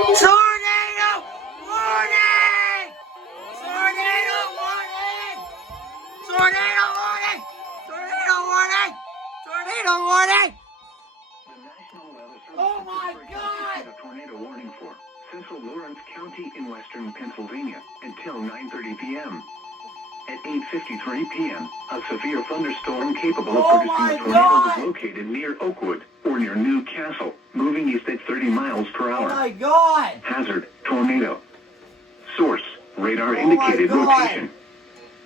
Tornado warning! Tornado warning! Tornado warning! Tornado warning! Tornado warning! Oh my God! A tornado warning for central Lawrence County in western Pennsylvania until 9:30 p.m. At 8:53 p.m., a severe thunderstorm capable of producing a tornado was located near Oakwood or near New Castle, moving east at 30 miles per hour. Oh my God! Hazard, tornado. Source, radar indicated rotation.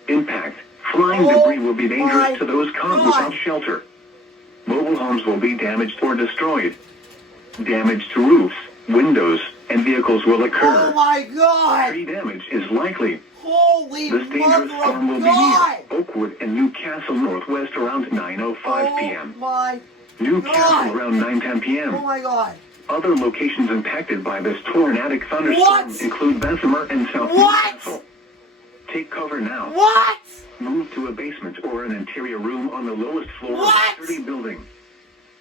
Impact, flying debris will be dangerous to those caught without shelter. Mobile homes will be damaged or destroyed. Damage to roofs, windows, and vehicles will occur. Oh my God! Tree damage is likely. Holy This dangerous storm will be God! near Oakwood and New Castle Northwest around 9:05 p.m. Oh my New God! Castle around 9:10 p.m. Oh my God! Other locations impacted by this tornadic thunderstorm include Bessemer and South New Castle. Take cover now. What? Move to a basement or an interior room on the lowest floor of a sturdy building.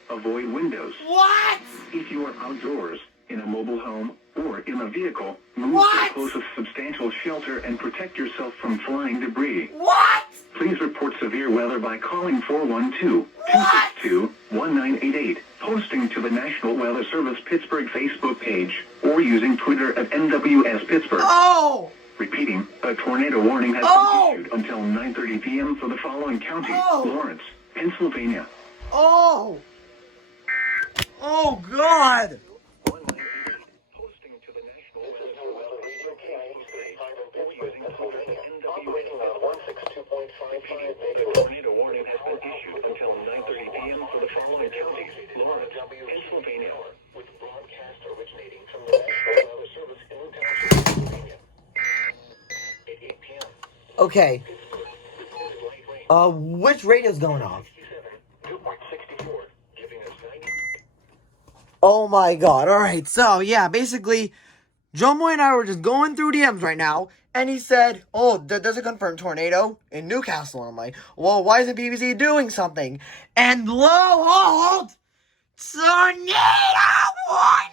Avoid windows. What? If you are outdoors, in a mobile home, or in a vehicle, move to the closest substantial shelter and protect yourself from flying debris. What? Please report severe weather by calling 412-262-1988, posting to the National Weather Service Pittsburgh Facebook page, or using Twitter at NWS Pittsburgh. Oh! Repeating, a tornado warning has been issued until 9:30 p.m. for the following county, Lawrence, Pennsylvania. Oh! Oh God! Operating on 162.55. Tornado warning has been issued until 9:30 p.m. for the following counties: Lawrence, Pennsylvania, with broadcast originating from the National Weather Service in Newcastle, Pennsylvania. At 8 p.m. Okay. Which radio's going off? 2.64, giving us 90. Oh my God! All right. So yeah, basically, Joe Moy and I were just going through DMs right now, and he said, "Oh, there's a confirmed tornado in Newcastle." And I'm like, "Well, why isn't BBC doing something?" And lo, hold, tornado warning!